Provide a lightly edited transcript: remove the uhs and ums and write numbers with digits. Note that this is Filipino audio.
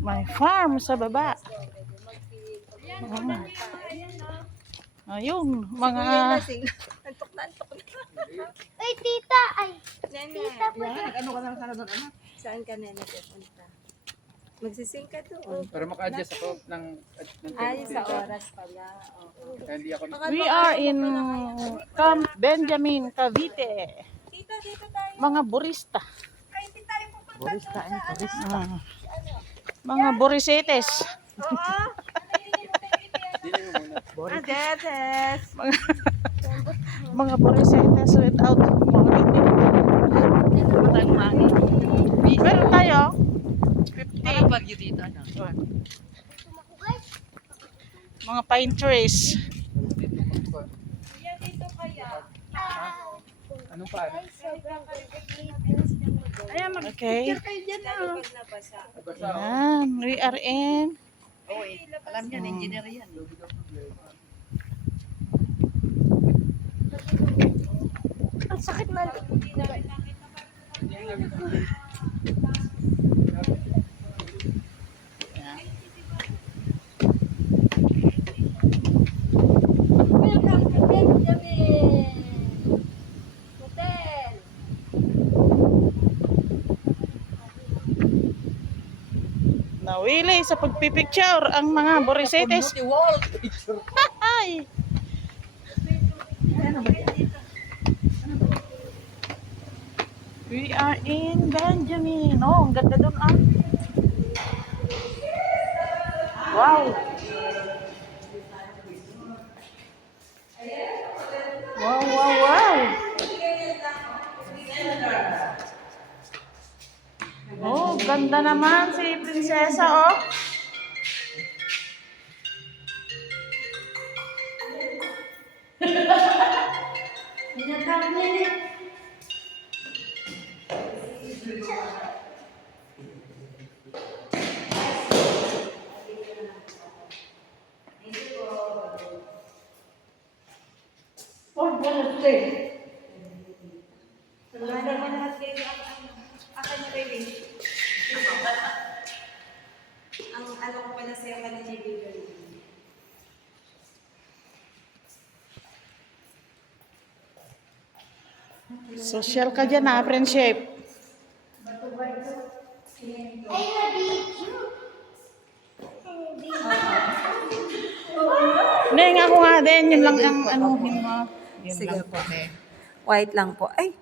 May farm sa baba. Ayun, mga... Antok na. Ay, tita! Ay, Nene. tita po. Ano ka lang sana doon, ano? Saan ka nene pupunta? Magsising ka doon. Para maka-adjust ako ng Ay, sa oras pala. Kaya hindi ako We are in Camp Benjamin, Cavite. Tita, dito tayo. Mga burista. Ay, hindi tayo pupunta Burista doon and sa burista. Mga burisetes. Oo. Detes. Mga burisetes without morning. Meron tayo. 50. bagyo dito, ano? Mga pine trees. Yan dito kaya. Anong pa? Ayan, Okay. kayo dyan na. Lalo pag nabasa. Yan. We are in. Alam niyan, engineer yan. Ang sakit na. Welcome to Benjamin Hotel. Nawili sa pagpipicture ang mga burisetes. Ay! We are in Benjamin. Oh, ang ganda doon ah. Wow! Wow, wow, wow! Oh, ganda naman si Prinsesa, oh. Ang ano ko pala sa'yo ka ni JB Girl. Social ka dyan ah, friendship. Ay, na-video. Neng, ako nga din. Yun lang ang ano. Yun Sige lang po. White lang po. Ay,